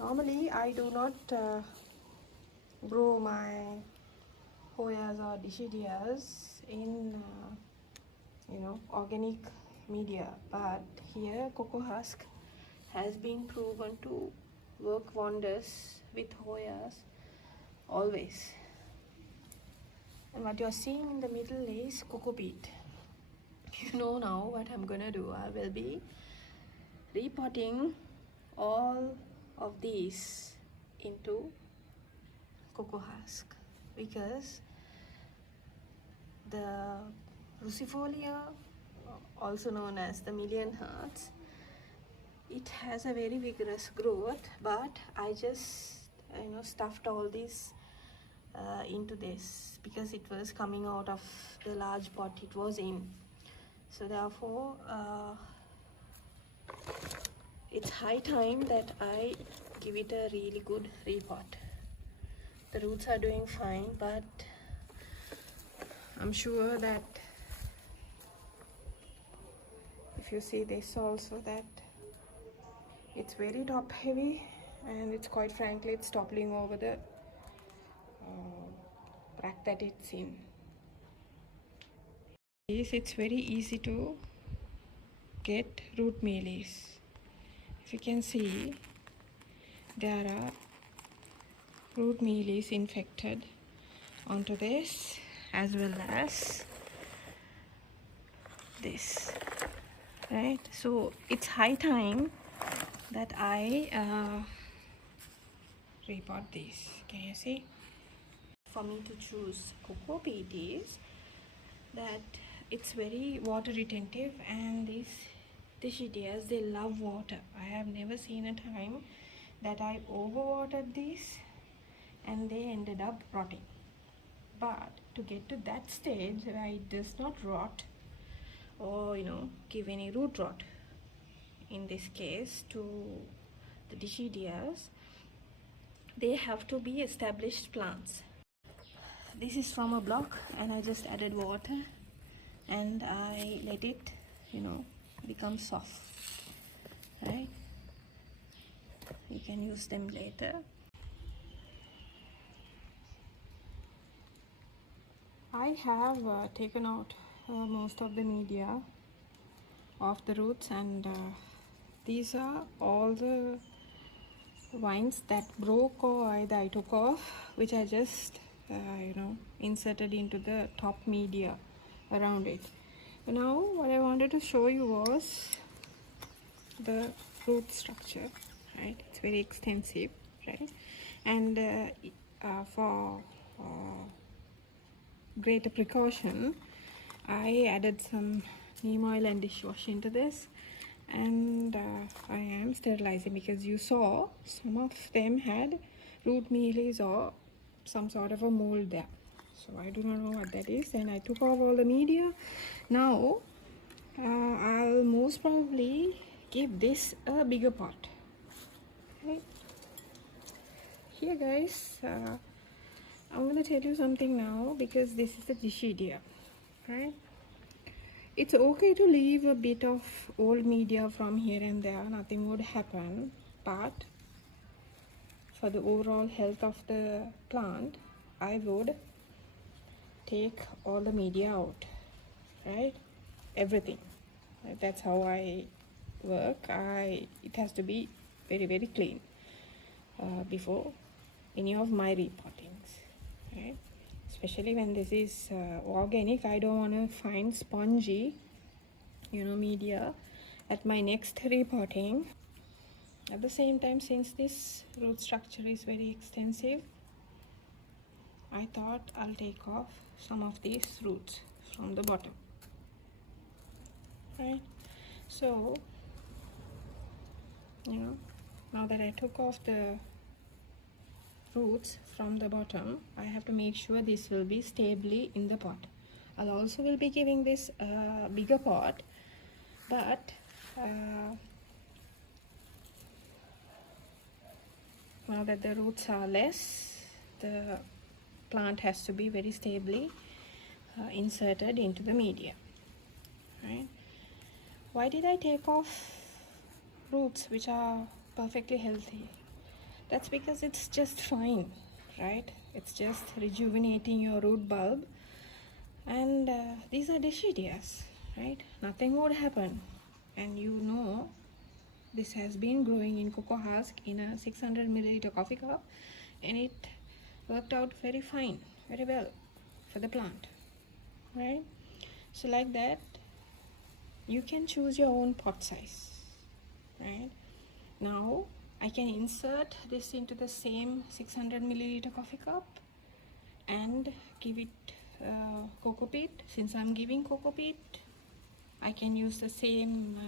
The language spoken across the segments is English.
Normally I do not grow my Hoyas or Dishidias in organic media, but here cocoa husk has been proven to work wonders with Hoyas always. And what you're seeing in the middle is Cocopeat. You know now what I'm gonna do. I will be repotting all of these into cocoa husk, because the Rucifolia, also known as the million hearts, it has a very vigorous growth, but I just stuffed all this into this because it was coming out of the large pot it was in. So therefore it's high time that I give it a really good repot. The roots are doing fine, but I'm sure that if you see this also, that it's very top heavy, and it's quite frankly it's toppling over the crack that it's in. It's very easy to get root mealies. If you can see, there are root mealies infected onto this as well as this, right? So it's high time that I repot this. Can you see? For me to choose Cocopeat is that it's very water retentive, and these Dishidias, they love water. I have never seen a time that I overwatered these and they ended up rotting. But to get to that stage where it does not rot or give any root rot, in this case to the Dishidias, they have to be established plants. This is from a block, and I just added water and I let it become soft, right? You can use them later. I have taken out most of the media of the roots, and these are all the vines that broke or either I took off, which I just inserted into the top media around it. Now what I wanted to show you was the root structure, right? It's very extensive, right? And for greater precaution, I added some neem oil and dishwash into this, and I am sterilizing, because you saw some of them had root mealies or some sort of a mold there. So I do not know what that is, and I took off all the media. Now I'll most probably give this a bigger pot. Okay. Here guys, I'm gonna tell you something now, because this is the Dishidia, right? It's okay to leave a bit of old media from here and there, nothing would happen, but for the overall health of the plant, I would take all the media out, right? Everything. That's how I work. It has to be very, very clean before any of my repottings, right? Especially when this is organic. I don't want to find spongy media at my next repotting. At the same time, since this root structure is very extensive, I thought I'll take off some of these roots from the bottom, right? So now that I took off the roots from the bottom, I have to make sure this will be stably in the pot. I'll also will be giving this a bigger pot, but now that the roots are less, the plant has to be very stably inserted into the media, right? Why did I take off roots which are perfectly healthy? That's because it's just fine, right? It's just rejuvenating your root bulb. And these are deciduous, right? Nothing would happen. And you know this has been growing in cocoa husk in a 600 milliliter coffee cup, and it worked out very fine, very well for the plant, right? So like that, you can choose your own pot size, right? Now I can insert this into the same 600 milliliter coffee cup and give it Cocopeat. Since I'm giving Cocopeat, I can use the same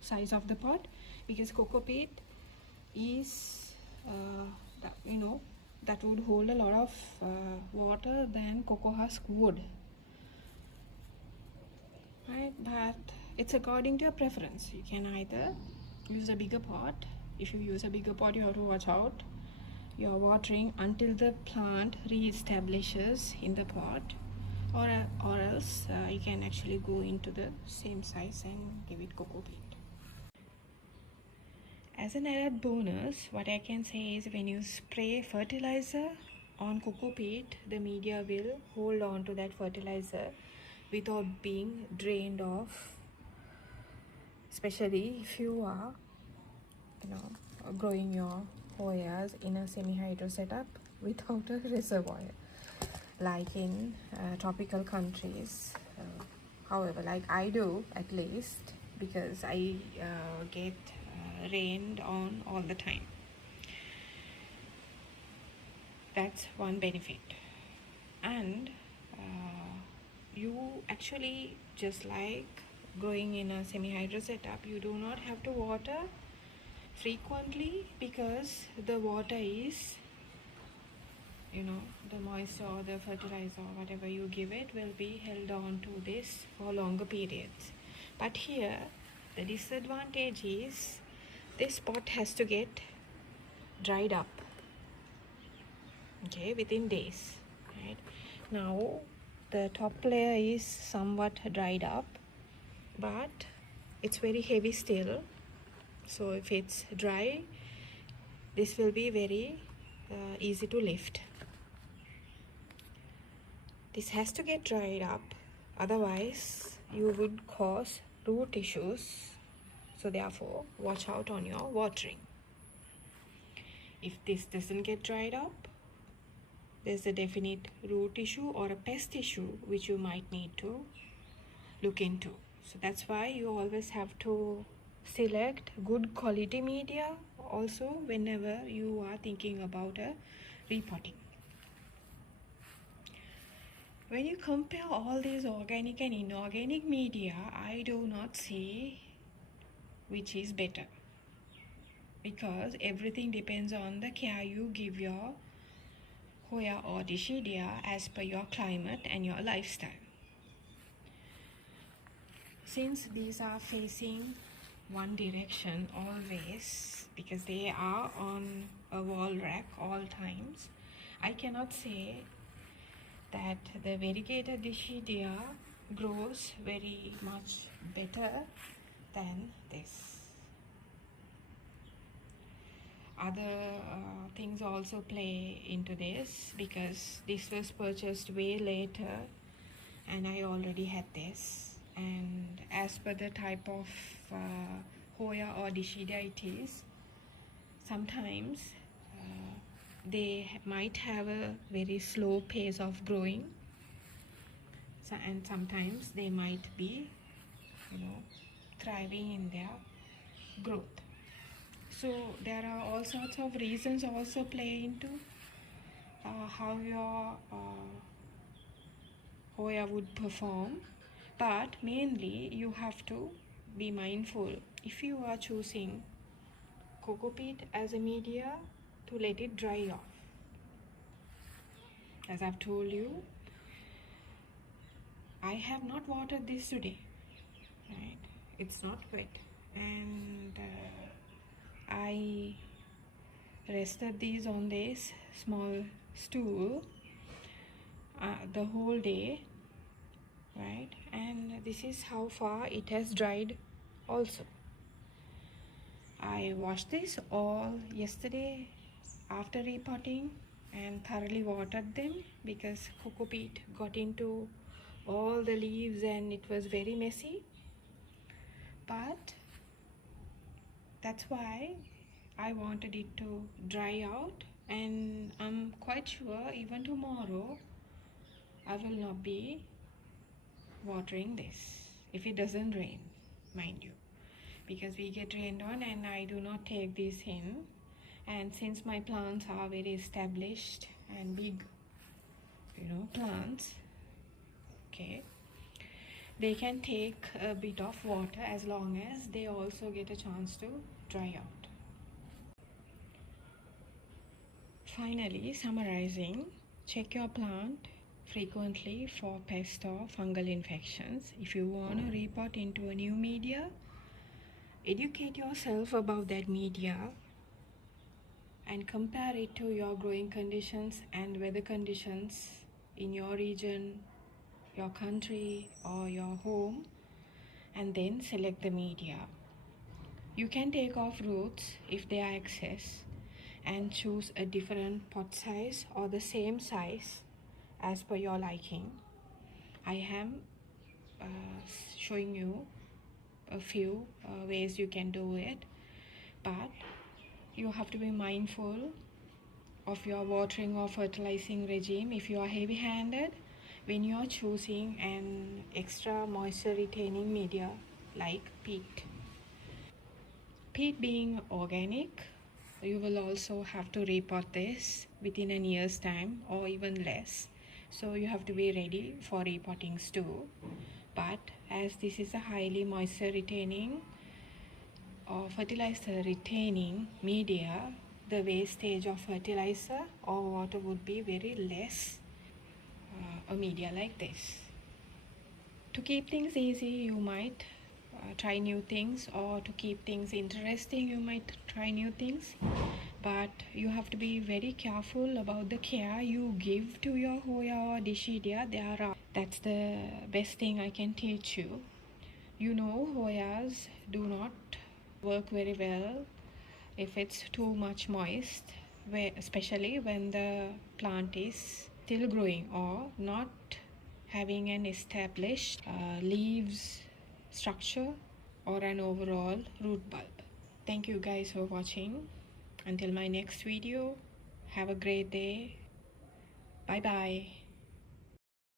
size of the pot, because Cocopeat is that would hold a lot of water than cocoa husk would, right? But it's according to your preference. You can either use a bigger pot. If you use a bigger pot, you have to watch out. You're watering until the plant re-establishes in the pot, or else you can actually go into the same size and give it Cocopeat. As an added bonus, what I can say is when you spray fertilizer on Cocopeat, the media will hold on to that fertilizer without being drained off, especially if you are growing your Hoyas in a semi-hydro setup without a reservoir, like in tropical countries. However, like I do, at least, because I get rained on all the time. That's one benefit. And you actually, just like growing in a semi-hydro setup, you do not have to water frequently, because the water is, the moisture or the fertilizer or whatever you give it will be held on to this for longer periods. But here the disadvantage is this pot has to get dried up, okay, within days, right? Now the top layer is somewhat dried up, but it's very heavy still. So if it's dry, this will be very easy to lift. This has to get dried up, otherwise you would cause root issues. So therefore, watch out on your watering. If this doesn't get dried up, there's a definite root issue or a pest issue which you might need to look into. So that's why you always have to select good quality media also whenever you are thinking about a repotting. When you compare all these organic and inorganic media, I do not see which is better, because everything depends on the care you give your Hoya or Decidia as per your climate and your lifestyle. Since these are facing one direction always, because they are on a wall rack all times, I cannot say that the variegated Decidia grows very much better than this. Other things also play into this, because this was purchased way later and I already had this, and as per the type of Hoya or Decidia it is, sometimes they might have a very slow pace of growing, and sometimes they might be thriving in their growth. So there are all sorts of reasons also play into how your Hoya would perform, but mainly you have to be mindful if you are choosing Cocopeat as a media to let it dry off. As I've told you, I have not watered this today, right? It's not wet, and I rested these on this small stool the whole day, right? And this is how far it has dried also. I washed this all yesterday after repotting and thoroughly watered them because Cocopeat got into all the leaves and it was very messy. But that's why I wanted it to dry out, and I'm quite sure even tomorrow I will not be watering this if it doesn't rain, mind you, because we get rained on and I do not take this in. And since my plants are very established and big, plants, okay, they can take a bit of water as long as they also get a chance to dry out. Finally, summarizing, check your plant frequently for pest or fungal infections. If you want to repot into a new media, educate yourself about that media and compare it to your growing conditions and weather conditions in your region, your country, or your home, and then select the media. You can take off roots if they are excess and choose a different pot size or the same size as per your liking. I am showing you a few ways you can do it, but you have to be mindful of your watering or fertilizing regime if you are heavy-handed when you are choosing an extra moisture retaining media like peat. Peat being organic, you will also have to repot this within a year's time or even less, so you have to be ready for repottings too. But as this is a highly moisture retaining or fertilizer retaining media, the wastage of fertilizer or water would be very less a media like this. To keep things easy, you might try new things, or to keep things interesting, you might try new things. But you have to be very careful about the care you give to your Hoya or Dischidia. That's the best thing I can teach you. Hoyas do not work very well if it's too much moist, especially when the plant is still growing or not having an established leaves structure or an overall root bulb. Thank you guys for watching. Until my next video, have a great day. Bye bye.